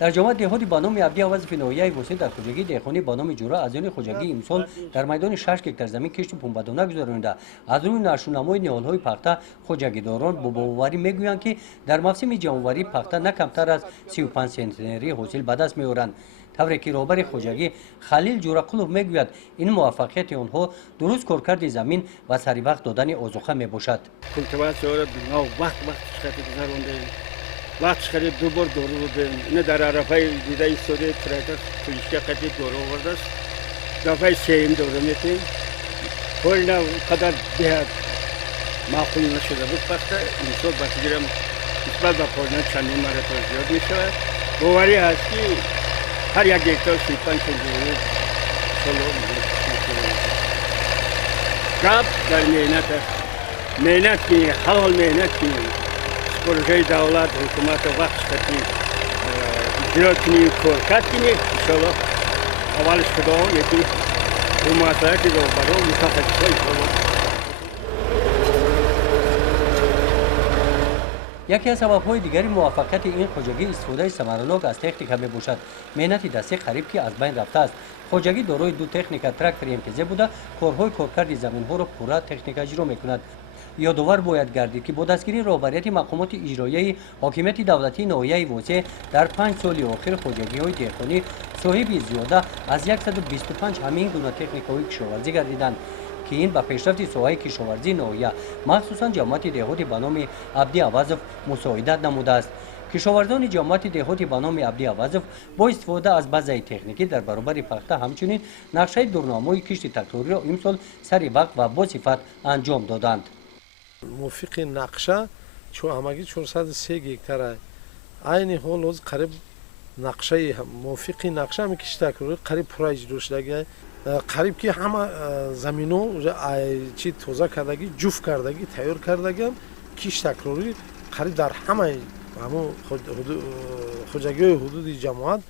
در جامعه دهاتی با نام عبدی عوض ناحیه وسط در خوجگی دهخانی با نام جورا از آن خوجگی امسال در میدان 6 هکتار زمین کشت پنبه‌دانه گذرانده. از روی نشونمای نهال‌های پخته خوجگیداران با باوری میگویند که در موسم جمع‌آوری پخته نه کمتر از 35 سنتنری حاصل به دست میآورند. طوری که رهبر خوجگی خلیل جورقلوف میگوید این موفقیت آنها درست کارکرد زمین و سری وقت دادن آذوقه میباشد. وقت خرید دو بار دورو بودیم. نه در عرفه دیده ایستاده ترکتر تویشی قطعی دورو آورده است. دفعه سیم دورو میتیم. کل نه قدر بیاد معقول نشده بود پخته. اینطور باتیگرم نسبت به پایان چندین مرتبه زیاد میشود. باوری هست که هر یک هکتار 35 سنتیمتر سالو میشه. گپ در مهنت که حلال مهنت که پروژه دولت حکومت وقت کردی اجرا کنی کار کنی انشالله اولش کدام یکی حکومت که دو برای متخصصای یکی از سبب‌های دیگری موفقیت این خوجگی استفاده ثمرناک از تکنیک میباشد. مهنت دستی خریب که از بین رفته است. خوجگی دارای دو تکنیک تراکتور MTZ بوده کارهای کارکرد زمین‌ها را پورا تکنیک اجرا میکند. یادآور باید گردید که با دستگیری رهبریت مقامات اجرایی حاکمیت دولتی ناحیه وسه در 5 سال اخیر خوجگی‌های دهقانی صاحب زیاده از 125 همین گونه تکنیک‌های کشاورزی گردیدند که این به پیشرفت ساحه کشاورزی ناحیه مخصوصا جماعت دهاتی به نام عبدی عوض مساعدت نموده است. کشاورزان جماعت دهاتی به نام عبدی عوض با استفاده از بازه تکنیکی در برابر پخته همچنین نقشه دورنامه‌ی کشت تراکتوری را امسال سری وقت و با صفت انجام دادند. موافق نقشه چون همگی 403 هکتار عین حال از قریب نقشه موافق نقشه می کشته کرده قریب پورا اجرا شده قریب که همه زمینو چی توزیع کردگی جفت کردگی تیار کردگی کش تکراری قریب در همه خوجگی حدود جماعت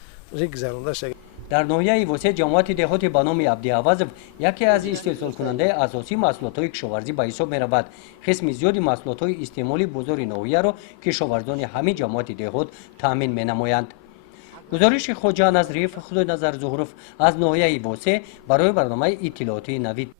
گذرانده شده. در ناحیه وسط جماعت دهاتی به نام عبدی عوض یکی از استحصال کننده اساسی محصولات کشاورزی به حساب می‌رود. قسم زیادی محصولات استعمالی بزرگ ناحیه را کشاورزان همین جماعت دهات تامین می‌نمایند. گزارش خواجه نظریه خدای نظر ظهرف از ناحیه وسط برای برنامه اطلاعاتی نوید.